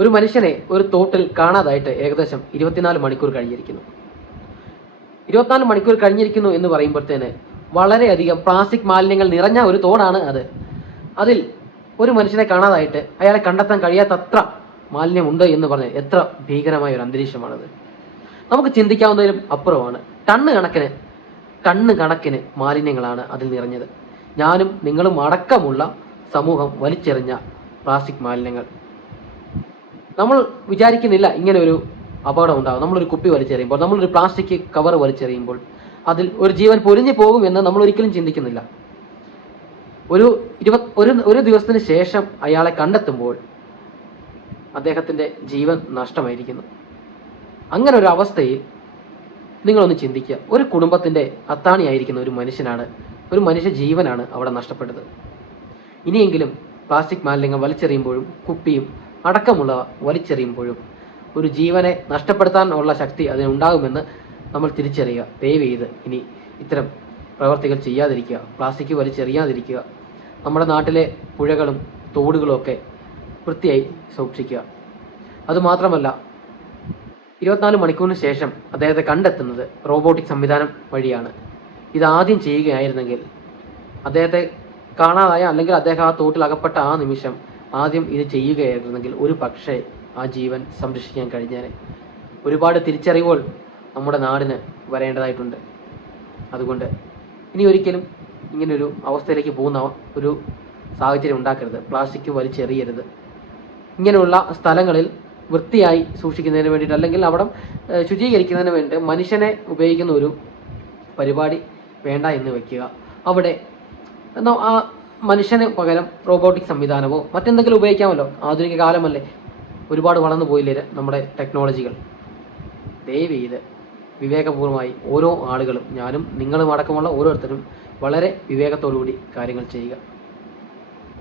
ഒരു മനുഷ്യനെ ഒരു തോട്ടിൽ കാണാതായിട്ട് ഏകദേശം 24 മണിക്കൂർ കഴിഞ്ഞിരിക്കുന്നു. 24 മണിക്കൂർ കഴിഞ്ഞിരിക്കുന്നു എന്ന് പറയുമ്പോഴത്തേന് വളരെയധികം പ്ലാസ്റ്റിക് മാലിന്യങ്ങൾ നിറഞ്ഞ ഒരു തോടാണ് അത്. അതിൽ ഒരു മനുഷ്യനെ കാണാതായിട്ട് അയാളെ കണ്ടെത്താൻ കഴിയാത്തത്ര മാലിന്യമുണ്ട് എന്ന് പറഞ്ഞ് എത്ര ഭീകരമായ ഒരു അന്തരീക്ഷമാണത്. നമുക്ക് ചിന്തിക്കാവുന്നതിലും അപ്പുറമാണ്. ടണ്ണ് കണക്കിന് മാലിന്യങ്ങളാണ് അതിൽ നിറഞ്ഞത്. ഞാനും നിങ്ങളും അടക്കമുള്ള സമൂഹം വലിച്ചെറിഞ്ഞ പ്ലാസ്റ്റിക് മാലിന്യങ്ങൾ. നമ്മൾ വിചാരിക്കുന്നില്ല ഇങ്ങനെ ഒരു അപകടം ഉണ്ടാകും. നമ്മളൊരു കുപ്പി വലിച്ചെറിയുമ്പോൾ, നമ്മളൊരു പ്ലാസ്റ്റിക് കവർ വലിച്ചെറിയുമ്പോൾ അതിൽ ഒരു ജീവൻ പൊരിഞ്ഞു പോകുമെന്ന് നമ്മൾ ഒരിക്കലും ചിന്തിക്കുന്നില്ല. ഒരു ദിവസത്തിന് ശേഷം അയാളെ കണ്ടെത്തുമ്പോൾ അദ്ദേഹത്തിൻ്റെ ജീവൻ നഷ്ടമായിരിക്കുന്നു. അങ്ങനെ ഒരു അവസ്ഥയിൽ നിങ്ങളൊന്ന് ചിന്തിക്കുക. ഒരു കുടുംബത്തിൻ്റെ അത്താണിയായിരിക്കുന്ന ഒരു മനുഷ്യ ജീവനാണ് അവിടെ നഷ്ടപ്പെട്ടത്. ഇനിയെങ്കിലും പ്ലാസ്റ്റിക് മാലിന്യങ്ങൾ വലിച്ചെറിയുമ്പോഴും കുപ്പിയും അടക്കമുള്ളവ വലിച്ചെറിയുമ്പോഴും ഒരു ജീവനെ നഷ്ടപ്പെടുത്താനുള്ള ശക്തി അതിനുണ്ടാകുമെന്ന് നമ്മൾ തിരിച്ചറിയുക. ദയവ് ചെയ്ത് ഇനി ഇത്തരം പ്രവർത്തികൾ ചെയ്യാതിരിക്കുക, പ്ലാസ്റ്റിക് വലിച്ചെറിയാതിരിക്കുക, നമ്മുടെ നാട്ടിലെ പുഴകളും തോടുകളും ഒക്കെ വൃത്തിയായി സൂക്ഷിക്കുക. അതുമാത്രമല്ല, 24 മണിക്കൂറിന് ശേഷം അദ്ദേഹത്തെ കണ്ടെത്തുന്നത് റോബോട്ടിക് സംവിധാനം വഴിയാണ്. ഇതാദ്യം ചെയ്യുകയായിരുന്നെങ്കിൽ, അദ്ദേഹത്തെ കാണാതായ അല്ലെങ്കിൽ അദ്ദേഹം ആ തോട്ടിൽ അകപ്പെട്ട ആ നിമിഷം ആദ്യം ഇത് ചെയ്യുകയായിരുന്നെങ്കിൽ ഒരു പക്ഷേ ആ ജീവൻ സംരക്ഷിക്കാൻ കഴിഞ്ഞേനെ. ഒരുപാട് തിരിച്ചറിവുകൾ നമ്മുടെ നാടിന് വരേണ്ടതായിട്ടുണ്ട്. അതുകൊണ്ട് ഇനി ഒരിക്കലും ഇങ്ങനൊരു അവസ്ഥയിലേക്ക് പോകുന്ന ഒരു സാഹചര്യം ഉണ്ടാക്കരുത്. പ്ലാസ്റ്റിക് വലിച്ചെറിയരുത്. ഇങ്ങനെയുള്ള സ്ഥലങ്ങളിൽ വൃത്തിയായി സൂക്ഷിക്കുന്നതിന് വേണ്ടിയിട്ട്, അല്ലെങ്കിൽ അവിടെ ശുചീകരിക്കുന്നതിന് വേണ്ടി മനുഷ്യനെ ഉപയോഗിക്കുന്ന ഒരു പരിപാടി വേണ്ട എന്ന് വെക്കുക. അവിടെ ആ മനുഷ്യന് പകരം റോബോട്ടിക് സംവിധാനമോ മറ്റെന്തെങ്കിലും ഉപയോഗിക്കാമല്ലോ. ആധുനിക കാലമല്ലേ, ഒരുപാട് വളർന്നു പോയില്ലേ നമ്മുടെ ടെക്നോളജികൾ. ദയവ് ചെയ്ത് വിവേകപൂർവമായി ഓരോ ആളുകളും, ഞാനും നിങ്ങളും അടക്കമുള്ള ഓരോരുത്തരും വളരെ വിവേകത്തോടു കൂടി കാര്യങ്ങൾ ചെയ്യുക.